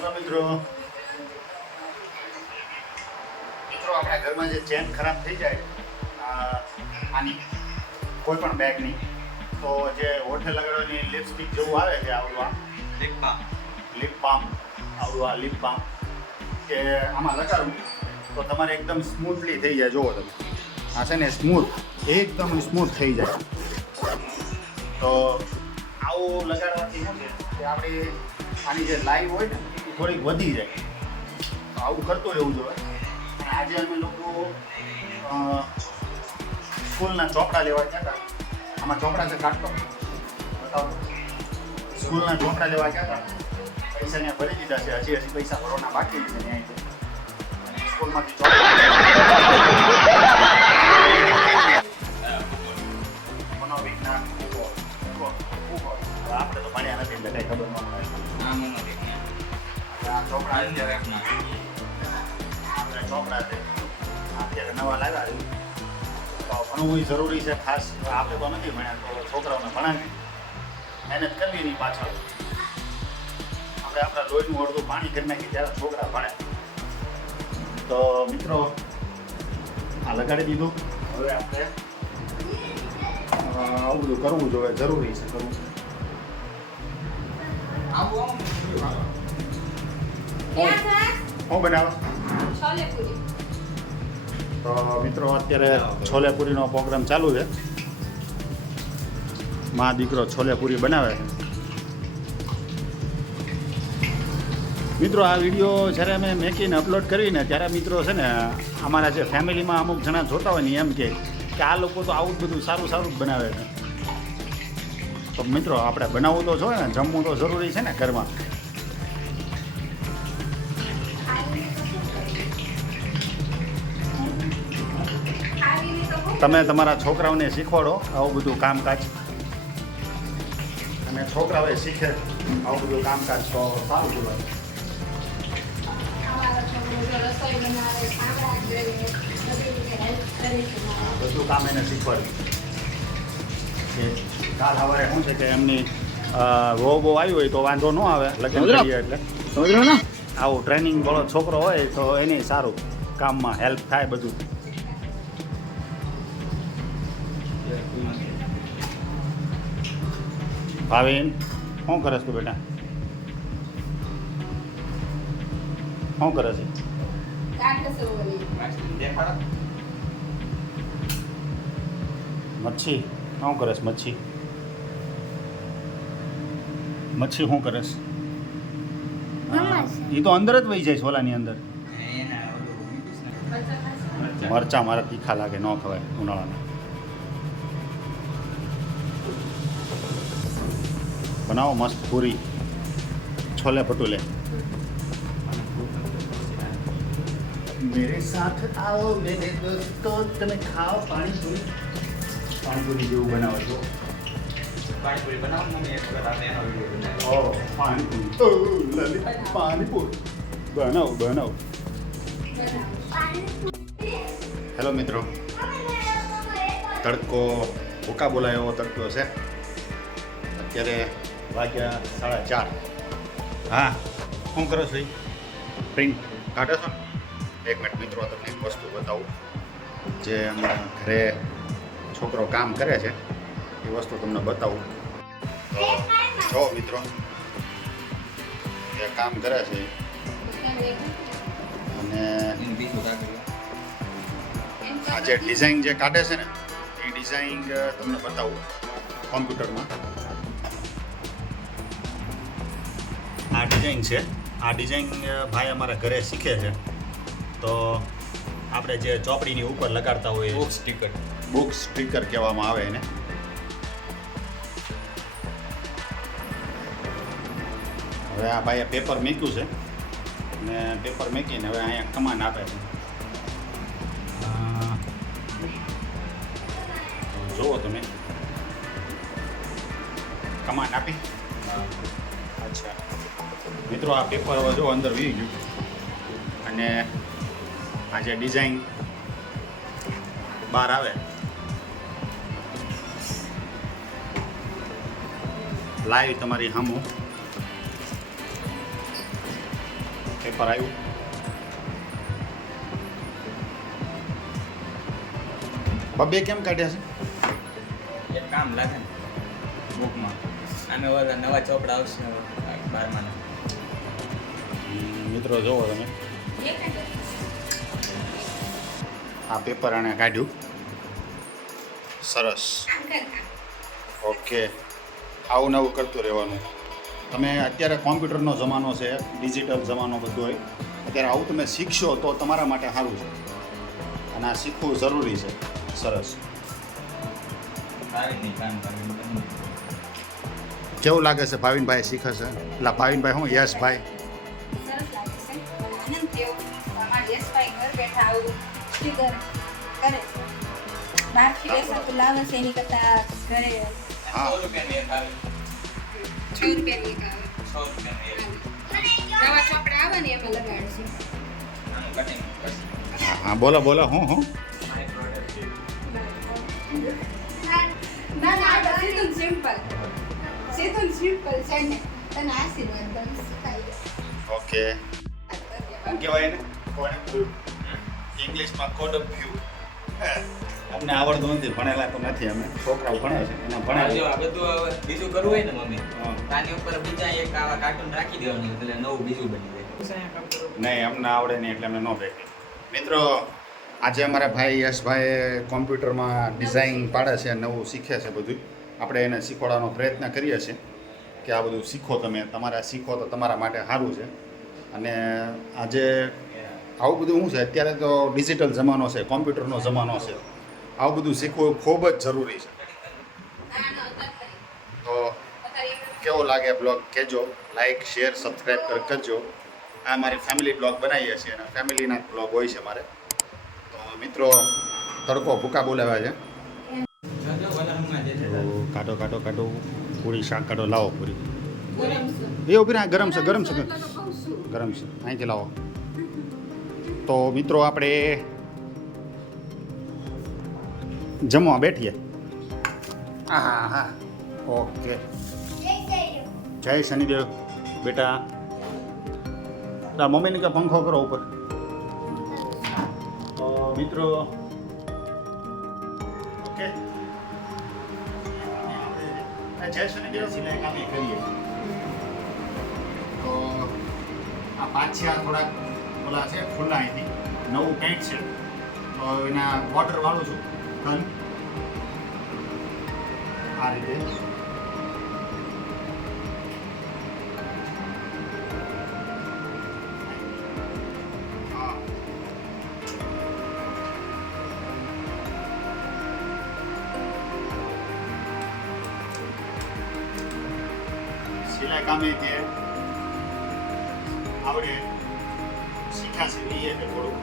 Hello મિત્રો આપણા ઘરમાં જે ચેન ખરાબ થઈ જાય આની કોઈ પણ બેગની તો જે હોઠે લગાડવાની લિપસ્ટિક જેવું આવે છે આવડું આ લિપ બામ આવડું આ લિપ બામ કે આમાં લગાડવું તો તમારે એકદમ સ્મૂથલી થઈ જાય. જુઓ તમે આ છે ને સ્મૂથ એકદમ સ્મૂથ થઈ જાય. તો આવું લગાડવાથી શું છે કે આપણી આની જે લાઈવ હોય ને એ થોડીક વધી જાય. તો આવું કરતું રહેવું જોઈએ. અને આજે અમે લોકો સ્કૂલના ચોપડા લેવા ગયા હતા. આમાં ચોપડા છે કાઢતો બતાવો. સ્કૂલના ચોપડા લેવા ગયા હતા. પૈસા ત્યાં ભરી દીધા છે. હજી પૈસા ભરવાના બાકી છે ત્યાં અને સ્કૂલમાંથી ચોપડા મનોવિજ્ઞાન આપણે તો ભણ્યા નથી એટલે કઈ ખબર ન પડે. આ ચોપડા આપણે ચોપડા છે અત્યારે નવા લાવ્યા છે. તો ભણવું જરૂરી છે ખાસ. આપણે તો નથી ભણ્યા તો છોકરાઓને ભણાવી મહેનત કરવી નહીં પાછળ. આપણે આપણા લોહીનું અડધું પાણી કરી નાખી ત્યારે છોકરા ભણે. તો મિત્રો આ લગાડી દીધું. હવે આપણે આવું બધું કરવું જોઈએ. જરૂરી છે કરવું. શું બનાવો? તો મિત્રો અત્યારે છોલે પૂરીનો પ્રોગ્રામ ચાલુ છે. મા દીકરો છોલે પૂરી બનાવે છે. મિત્રો આ વિડીયો જ્યારે અમે મેકીને અપલોડ કરીને ત્યારે મિત્રો છે ને અમારા જે ફેમિલીમાં અમુક જણા જોતા હોય ને એમ કે આ લોકો તો આવું જ બધું સારું સારું જ બનાવે છે. તો મિત્રો આપણે બનાવવું તો જોઈએ ને, જમવું તો જરૂરી છે ને ઘરમાં. તમે તમારા છોકરાઓને શીખવાડો આવું બધું કામકાજ અને છોકરાઓએ શીખે આવું બધું કામકાજ તો સારું કહેવાય. બધું કામ એને શીખવાડ્યું કે કાલ સવારે શું છે કે એમની બહુ આવી હોય તો વાંધો ન આવે લગ્ન કરીએ એટલે. સમજો ને આવું ટ્રેનિંગ વાળો છોકરો હોય તો એને સારું કામમાં હેલ્પ થાય બધું. ભાવિન શું કરે તું બેટા? શું કરે છે? મચ્છી શું કરે છે? મચ્છી મચ્છી શું કરે છે? એ તો અંદર જ વહી જાય સોલાની અંદર. મરચા મારા તીખા લાગે, ન ખવાય ઉનાળાના. બનાવો મસ્ત પૂરી છોલે ભટુલે. મેરે સાથ આવો મેરે દોસ્તો, તમે ખાઓ પાણીપુરી. પાણીપુરી જેવું બનાવો છો. પાણીપુરી બનાવો મમ્મી એક વખત આપણે એનો વિડિયો બનાવ્યો. ઓ પાણીપુરી ઓ લલી પાણીપુરી બનાવો બનાવો. હેલો મિત્રો, તડકો ભૂકા બોલાય એવો તડકો છે. અત્યારે વાગ્યા 4:30. હા શું કરો છો? પ્રિન્ટ કાઢો છો ને? એક મિનિટ મિત્રો, તમને એક વસ્તુ બતાવું જે અમારા ઘરે છોકરો કામ કરે છે એ વસ્તુ તમને બતાવું. તો જો મિત્રો એ કામ કરે છે અને આ જે ડિઝાઇન જે કાઢે છે ને એ ડિઝાઇન તમને બતાવું કોમ્પ્યુટરમાં. આ ડિઝાઇન છે. આ ડિઝાઇન ભાઈ અમારા ઘરે શીખે છે. તો આપણે જે ચોપડીની ઉપર લગાડતા હોઈએ બુક સ્ટીકર કહેવામાં આવે એને. હવે આ ભાઈએ પેપર મૂક્યું છે અને પેપર મૂકીને હવે અહીંયા કમાન્ડ આપે છે. જુઓ તમે કમાન્ડ આપી. અચ્છા મિત્રો, આ પેપર હવે જો અંદર વી ગયું અને આ જે ડિઝાઇન બહાર આવે લાઈવ તમારી સામું પેપર આવ્યું. બબે કેમ કાઢ્યા છે? એક કામ લાગે ને બુકમાં આમે ઓલા નવા ચોપડા આવશે 12માં. મિત્રો જોવો તમે આ પેપર આણે કાઢ્યું. સરસ. ઓકે, આવું નવું કરતું રહેવાનું. તમે અત્યારે કોમ્પ્યુટરનો જમાનો છે, ડિજિટલ જમાનો બધો હોય. અત્યારે આવું તમે શીખશો તો તમારા માટે સારું છે અને આ શીખવું જરૂરી છે. સરસ. કેવું લાગે છે ભાવિનભાઈ શીખે છે? એટલે ભાવિનભાઈ હું યશભાઈ સરસ લાગે છે. આનંદ થયો. અમારા યશભાઈ ઘર બેઠા આવું સ્ટીકર કરે છે. બહારથી વેચાતું લાવે છે એની કરતા ઘરે હા 100 રૂપિયાની એક આવે. 6 રૂપિયાની એક આવે. 100 રૂપિયાની એક. નવા ચોપડા આવે ને એમાં લગાડશે. આનું કટિંગ કરશે. હા બોલો બોલો હું માય પ્રોડક્ટ છે. ના ના આ સીધું સિમ્પલ છે ને તને આશીર્વાદ દઉં શીખાય. ઓકે. શું કહેવાય એને? Code of view. ઇંગ્લિશમાં કોડ ઓફ વ્યૂ. અમને આવડતું નથી, ભણેલા તો નથી અમે. છોકરાઓ ભણે છે એના જો ભણેલા. આ બધું હવે બીજું કરવું હોય ને મમ્મી હા. આની ઉપર બીજા એક આવા કાર્ટૂન રાખી દેવાનું એટલે નવું બીજું બની જાય. નહીં અમને આવડે નહીં એટલે અમે ન બેઠી. મિત્રો આજે અમારા ભાઈ યશભાઈ કોમ્પ્યુટરમાં ડિઝાઇન પાડે છે, નવું શીખે છે બધું. આપણે એને શીખવાડવાનો પ્રયત્ન કરીએ છીએ કે આ બધું શીખો તમે. તમારે આ શીખો તો તમારા માટે સારું છે. અને આજે આવું બધું શું છે, અત્યારે તો ડિજિટલ જમાનો છે, કોમ્પ્યુટરનો જમાનો છે. આવું બધું શીખવું ખૂબ જ જરૂરી છે. તો કેવો લાગે બ્લોગ કહેજો. લાઈક શેર સબસ્ક્રાઈબ કરજો. આ મારી ફેમિલી બ્લોગ બનાવીએ છીએ અને ફેમિલીના બ્લોગ હોય છે મારે. તો મિત્રો તડકો ભૂકા બોલાવ્યા છે. કાઢો કાઢો કાઢો પૂરી શાક કાઢો. લાવો પૂરી. એ ઉભી રહે. ગરમ છે ગરમ છે ગરમ છે. અહીંથી લાવો. તો મિત્રો આપણે જમવા બેઠીએ. હા હા ઓકે. જય શનિદેવ. બેટા તાર મમ્મીને કે પંખો કરો ઉપર. તો મિત્રો ઓકે જય શનિદેવ સિલાઈ કામ કરીએ. તો આ પાછિયા થોડાક ઓલા છે ખુલ્લા અહીંથી નવું પેન્ટ છે તો એના વોટર વાળું છું ધન આ રીતે. હા સિલાઈ કામે તે આવડે શીખ્યા છે એ એટલે થોડું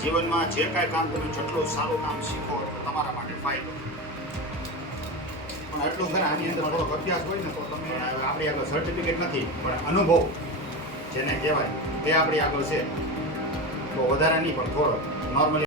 જીવનમાં જે કાંઈ કામ તમે જેટલું સારું કામ શીખો એટલે તમારા માટે ફાયદો. પણ એટલું ખરા આની અંદર થોડોક અભ્યાસ હોય ને તો તમે આપણી આગળ સર્ટિફિકેટ નથી પણ અનુભવ જેને કહેવાય તે આપણી આગળ છે. તો વધારે નહીં પણ થોડો નોર્મલી